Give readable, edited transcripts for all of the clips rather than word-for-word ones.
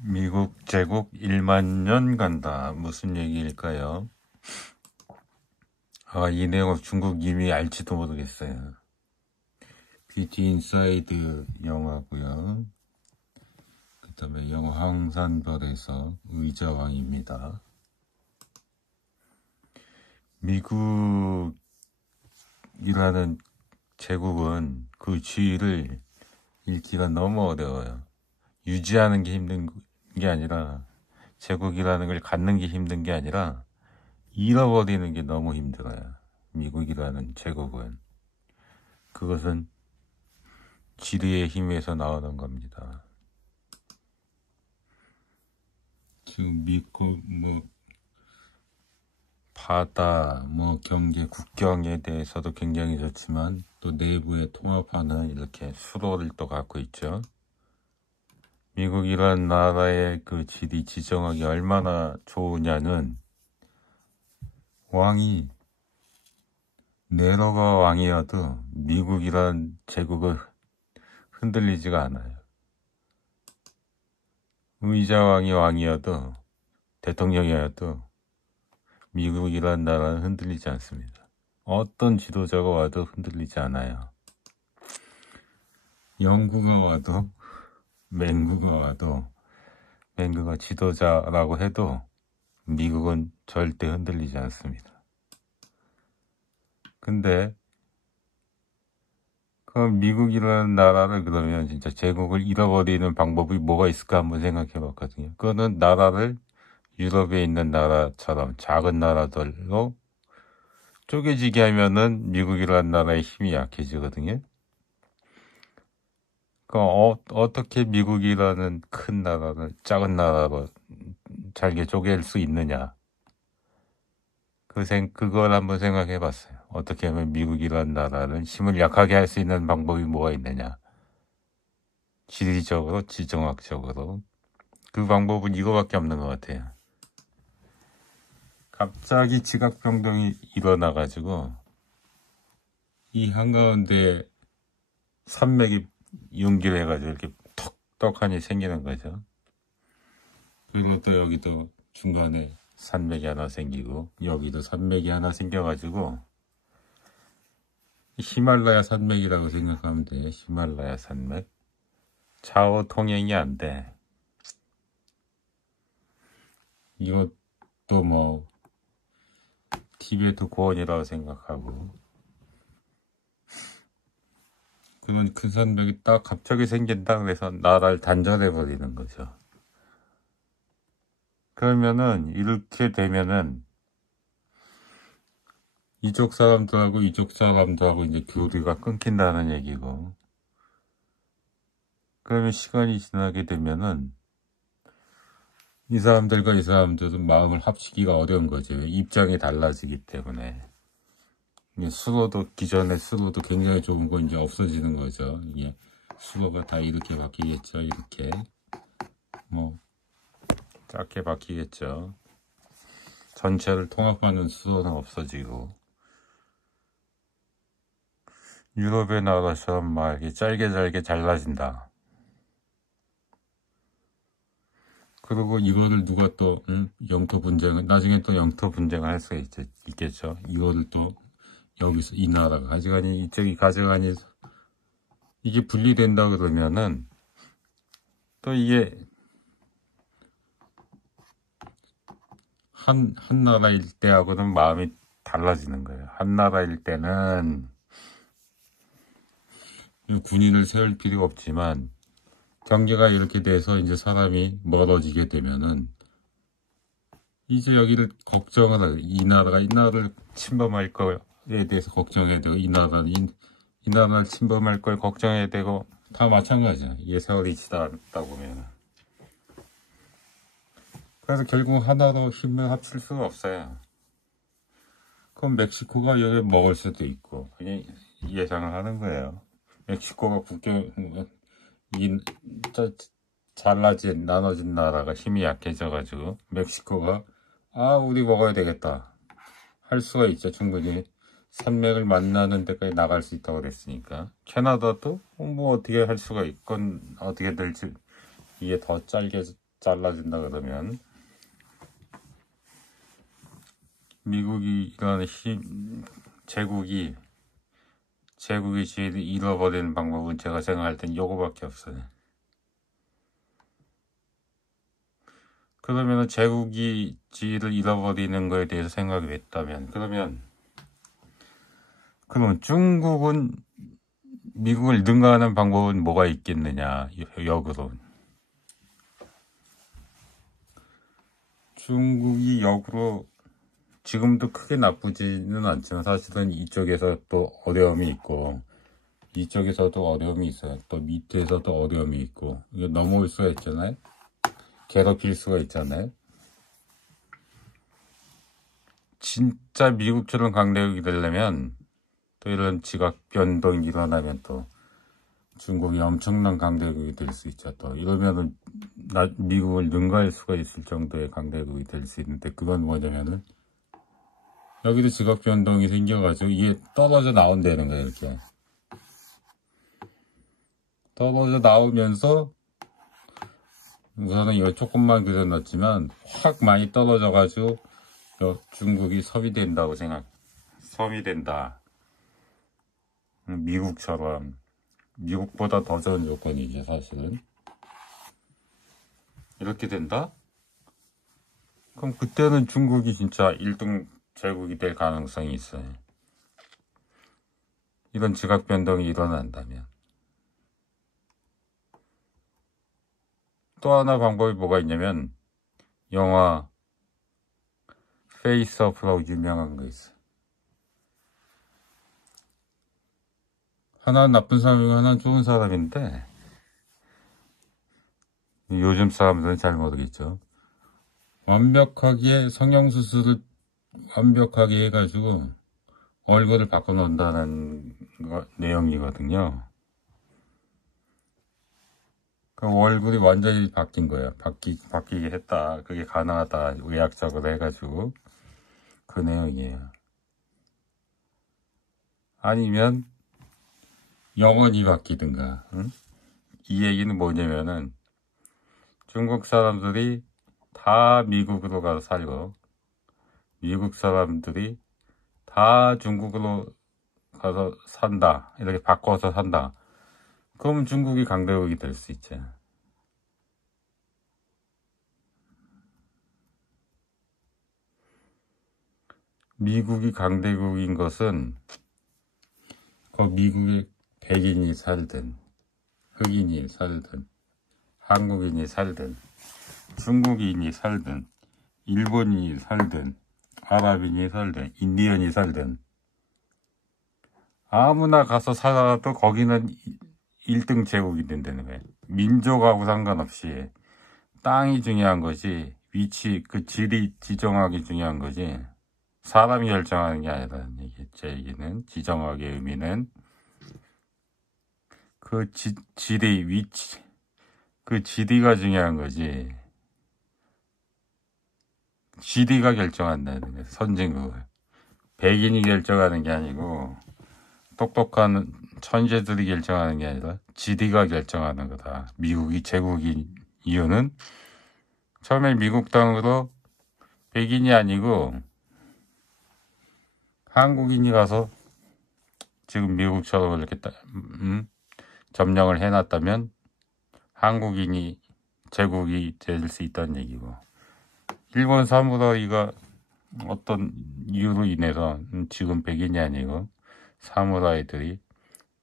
미국 제국 1만 년 간다. 무슨 얘기일까요? 이 내용 중국 이미 알지도 모르겠어요. 비티 인사이드 영화고요. 그 다음에 영화 황산별에서 의자왕입니다. 미국이라는 제국은 그 지위를 읽기가 너무 어려워요. 유지하는 게 힘든 게 아니라, 제국이라는 걸 갖는 게 힘든 게 아니라 잃어버리는 게 너무 힘들어요. 미국이라는 제국은. 그것은 지리의 힘에서 나오는 겁니다. 지금 미국 바다, 경제, 국경에 대해서도 굉장히 좋지만 또 내부의 통합하는 이렇게 수로를 또 갖고 있죠. 미국이란 나라의 그 지리 지정하기 얼마나 좋으냐는, 왕이 네로가 왕이어도 미국이란 제국은 흔들리지가 않아요. 의자왕이 왕이어도, 대통령이어도 미국이란 나라는 흔들리지 않습니다. 어떤 지도자가 와도 흔들리지 않아요. 영구가 와도, 맹구가 와도, 맹구가 지도자라고 해도 미국은 절대 흔들리지 않습니다. 근데 그럼 미국이라는 나라를 그러면 진짜 제국을 잃어버리는 방법이 뭐가 있을까 한번 생각해 봤거든요. 그거는 나라를 유럽에 있는 나라처럼 작은 나라들로 쪼개지게 하면은 미국이라는 나라의 힘이 약해지거든요. 어떻게 미국이라는 큰 나라를 작은 나라로 잘게 쪼갤 수 있느냐. 그걸 한번 생각해 봤어요. 어떻게 하면 미국이라는 나라를 힘을 약하게 할 수 있는 방법이 뭐가 있느냐. 지리적으로, 지정학적으로. 그 방법은 이거밖에 없는 것 같아요. 갑자기 지각병동이 일어나가지고 이 한가운데 산맥이 융기해가지고 이렇게 턱떡하니 생기는 거죠. 그리고 또 여기도 중간에 산맥이 하나 생기고 여기도 산맥이 하나 생겨가지고 히말라야 산맥이라고 생각하면 돼. 히말라야 산맥. 좌우 통행이 안 돼. 이것도 티베트 고원이라고 생각하고, 그런 큰 산맥이 딱 갑자기 생긴다 그래서 나라를 단절해버리는 거죠. 그러면은 이렇게 되면은 이쪽 사람들하고 이쪽 사람들하고 이제 교류가 끊긴다는 얘기고, 그러면 시간이 지나게 되면은 이 사람들과 이 사람들은 마음을 합치기가 어려운 거죠. 입장이 달라지기 때문에. 수로도, 기존의 수로도 굉장히 좋은 거 이제 없어지는 거죠. 이게 수로가 다 이렇게 바뀌겠죠. 이렇게 작게 바뀌겠죠. 전체를 통합하는 수로는 없어지고, 유럽의 나라처럼 막 이렇게 짧게 잘라진다. 그리고 이거를 누가 또 영토 분쟁을, 나중에 또 영토 분쟁을 할 수가 있겠죠. 이거를 또 여기서 이 나라가 가져가니 이쪽이 가져가니, 이게 분리된다 그러면은 또 이게 한 나라일 때하고는 마음이 달라지는 거예요. 한 나라일 때는 군인을 세울 필요가 없지만 경계가 이렇게 돼서 이제 사람이 멀어지게 되면은 이제 여기를 걱정을 하고, 이 나라를 침범할 거에 대해서 걱정해야 되고, 이 나라를 침범할 걸 걱정해야 되고, 다 마찬가지야. 이게 세월이 지나다 보면. 그래서 결국 하나로 힘을 합칠 수가 없어요. 그럼 멕시코가 여기 먹을 수도 있고, 그냥 예상을 하는 거예요. 멕시코가 나눠진 나라가 힘이 약해져가지고, 멕시코가 우리 먹어야 되겠다 할 수가 있죠. 충분히 산맥을 만나는 데까지 나갈 수 있다고 그랬으니까. 캐나다도 어떻게 할 수가 있건, 어떻게 될지, 이게 더 잘라준다 그러면 미국이 이런 제국이 지위를 잃어버리는 방법은 제가 생각할 땐 요거밖에 없어요. 그러면 제국이 지위를 잃어버리는 거에 대해서 생각이 했다면 그러면 중국은 미국을 능가하는 방법은 뭐가 있겠느냐, 역으로. 중국이 역으로 지금도 크게 나쁘지는 않지만 사실은 이쪽에서 또 어려움이 있고 이쪽에서도 어려움이 있어요. 또 밑에서도 어려움이 있고 이거 넘어올 수가 있잖아요. 괴롭힐 수가 있잖아요. 진짜 미국처럼 강대국이 되려면 또 이런 지각 변동이 일어나면 또 중국이 엄청난 강대국이 될 수 있죠. 또 이러면은 미국을 능가할 수가 있을 정도의 강대국이 될 수 있는데 그건 뭐냐면은 여기도 지각 변동이 생겨가지고 이게 떨어져 나온다는 거예요. 이렇게 떨어져 나오면서 우선은 이거 조금만 그려놨지만 확 많이 떨어져가지고 중국이 섬이 된다고 섬이 된다. 미국처럼 미국보다 더 좋은 조건이지 사실은. 이렇게 된다? 그럼 그때는 중국이 진짜 1등 제국이 될 가능성이 있어요. 이런 지각 변동이 일어난다면. 또 하나 방법이 뭐가 있냐면 영화 페이스 오프라고 유명한 거 있어요. 하나는 나쁜 사람이고 하나는 좋은 사람인데 요즘 사람들은 잘 모르겠죠. 완벽하게 성형수술을 완벽하게 해가지고 얼굴을 바꿔놓는다는 내용이거든요. 그럼 얼굴이 완전히 바뀐 거예요. 바뀌게 했다. 그게 가능하다. 의학적으로 해가지고 그 내용이에요. 아니면 영원히 바뀌든가. 응? 이 얘기는 뭐냐면은 중국 사람들이 다 미국으로 가서 살고 미국 사람들이 다 중국으로 가서 산다. 이렇게 바꿔서 산다. 그럼 중국이 강대국이 될 수 있죠. 미국이 강대국인 것은 그 미국에 백인이 살든 흑인이 살든 한국인이 살든 중국인이 살든 일본인이 살든 아랍인이 살든 인디언이 살든 아무나 가서 살아도 거기는 1등 제국이 된다는 거예요. 민족하고 상관없이 땅이 중요한 거지 위치 그 질이 지정하기 중요한 거지 사람이 결정하는 게 아니라는 얘기죠. 제 얘기는 지정학의 의미는 그 지리 위치 그 지리가 중요한 거지 지리가 결정한다는 거예요. 선진국을 백인이 결정하는 게 아니고 똑똑한 천재들이 결정하는 게 아니라 지리가 결정하는 거다. 미국이 제국인 이유는 처음에 미국 땅으로 백인이 아니고 한국인이 가서 지금 미국처럼 이렇게 점령을 해놨다면 한국인이 제국이 될 수 있다는 얘기고 일본 사무라이가 어떤 이유로 인해서 지금 백인이 아니고 사무라이들이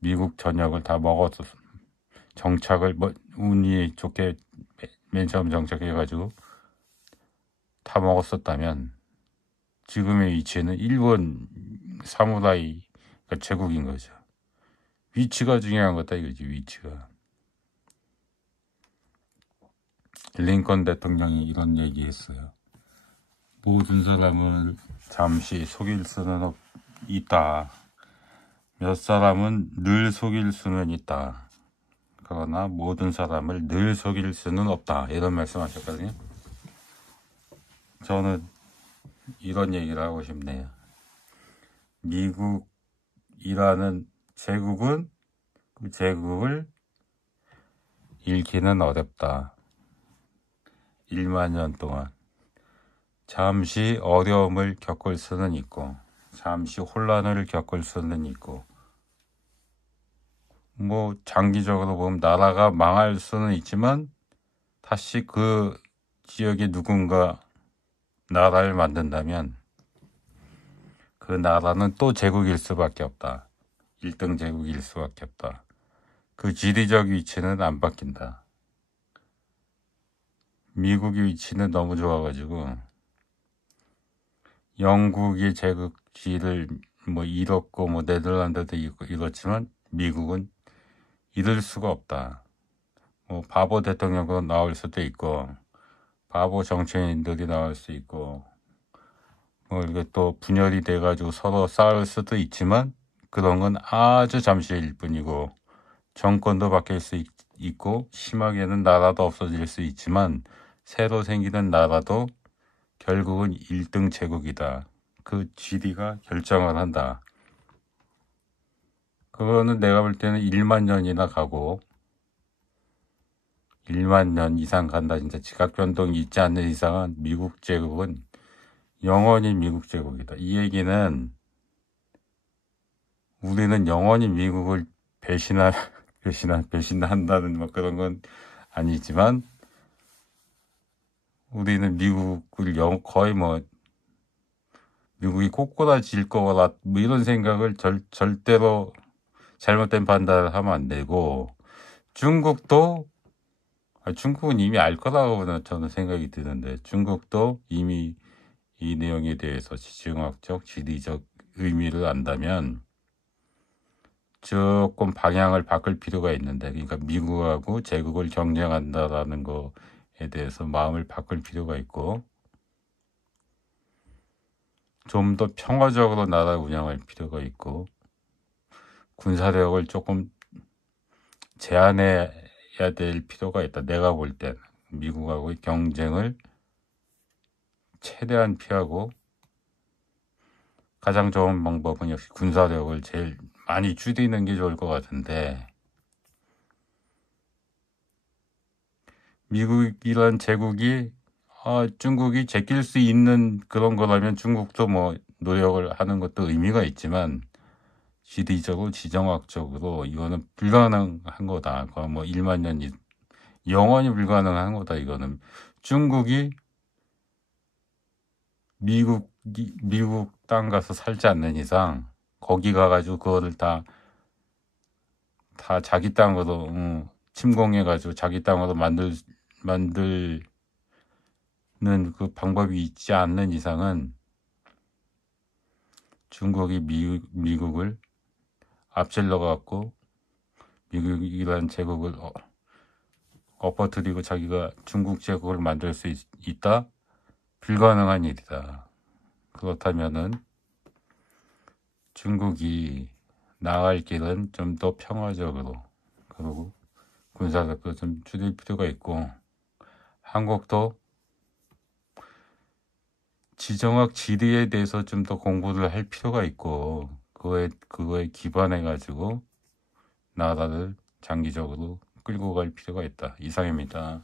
미국 전역을 다 먹어서 정착을 운이 좋게 맨 처음 정착해가지고 다 먹었었다면 지금의 위치는 일본 사무라이가 제국인 거죠. 위치가 중요한 거다 이거지. 위치가. 링컨 대통령이 이런 얘기했어요. 모든 사람을 잠시 속일 수는 있다. 몇 사람은 늘 속일 수는 있다. 그러나 모든 사람을 늘 속일 수는 없다. 이런 말씀하셨거든요. 저는 이런 얘기를 하고 싶네요. 미국이라는 제국은 그 제국을 잃기는 어렵다. 1만 년 동안 잠시 어려움을 겪을 수는 있고, 잠시 혼란을 겪을 수는 있고, 뭐 장기적으로 보면 나라가 망할 수는 있지만 다시 그 지역에 누군가 나라를 만든다면 그 나라는 또 제국일 수밖에 없다. 1등 제국일 수밖에 없다. 그 지리적 위치는 안 바뀐다. 미국의 위치는 너무 좋아가지고 영국의 제국지를 뭐 잃었고 뭐 네덜란드도 잃었지만 미국은 잃을 수가 없다. 뭐 바보 대통령도 나올 수도 있고 바보 정치인들이 나올 수 있고 뭐 이게 또 분열이 돼가지고 서로 싸울 수도 있지만 그런 건 아주 잠시일 뿐이고 정권도 바뀔 수 있고 심하게는 나라도 없어질 수 있지만 새로 생기는 나라도 결국은 1등 제국이다. 그 지리가 결정을 한다. 그거는 내가 볼 때는 1만 년이나 가고 1만 년 이상 간다. 진짜 지각 변동이 있지 않는 이상은 미국 제국은 영원히 미국 제국이다. 이 얘기는 우리는 영원히 미국을 배신한다는 뭐 그런 건 아니지만 우리는 미국을 거의 뭐 미국이 꼬꾸라질 거라 뭐 이런 생각을 절대로 잘못된 판단을 하면 안 되고 중국은 이미 알 거라고 저는 생각이 드는데 중국도 이미 이 내용에 대해서 지정학적, 지리적 의미를 안다면 조금 방향을 바꿀 필요가 있는데 그러니까 미국하고 제국을 경쟁한다라는 거에 대해서 마음을 바꿀 필요가 있고 좀 더 평화적으로 나라 운영할 필요가 있고 군사력을 조금 제한해야 될 필요가 있다. 내가 볼 땐 미국하고의 경쟁을 최대한 피하고 가장 좋은 방법은 역시 군사력을 제일 많이 줄이는 게 좋을 것 같은데 미국이란 제국이 중국이 제낄 수 있는 그런 거라면 중국도 뭐 노력을 하는 것도 의미가 있지만 지리적으로 지정학적으로 이거는 불가능한 거다. 뭐 1만 년이 영원히 불가능한 거다. 이거는 중국이 미국 땅 가서 살지 않는 이상 거기 가가지고 그거를 다 자기 땅으로 침공해가지고 자기 땅으로 만들는 그 방법이 있지 않는 이상은 중국이 미국을 앞질러 갖고 미국이라는 제국을 엎어뜨리고 자기가 중국 제국을 만들 수 있다? 불가능한 일이다. 그렇다면은 중국이 나아갈 길은 좀 더 평화적으로 그리고 군사력도 좀 줄일 필요가 있고 한국도 지정학 지리에 대해서 좀 더 공부를 할 필요가 있고 그거에 기반해 가지고 나라를 장기적으로 끌고 갈 필요가 있다. 이상입니다.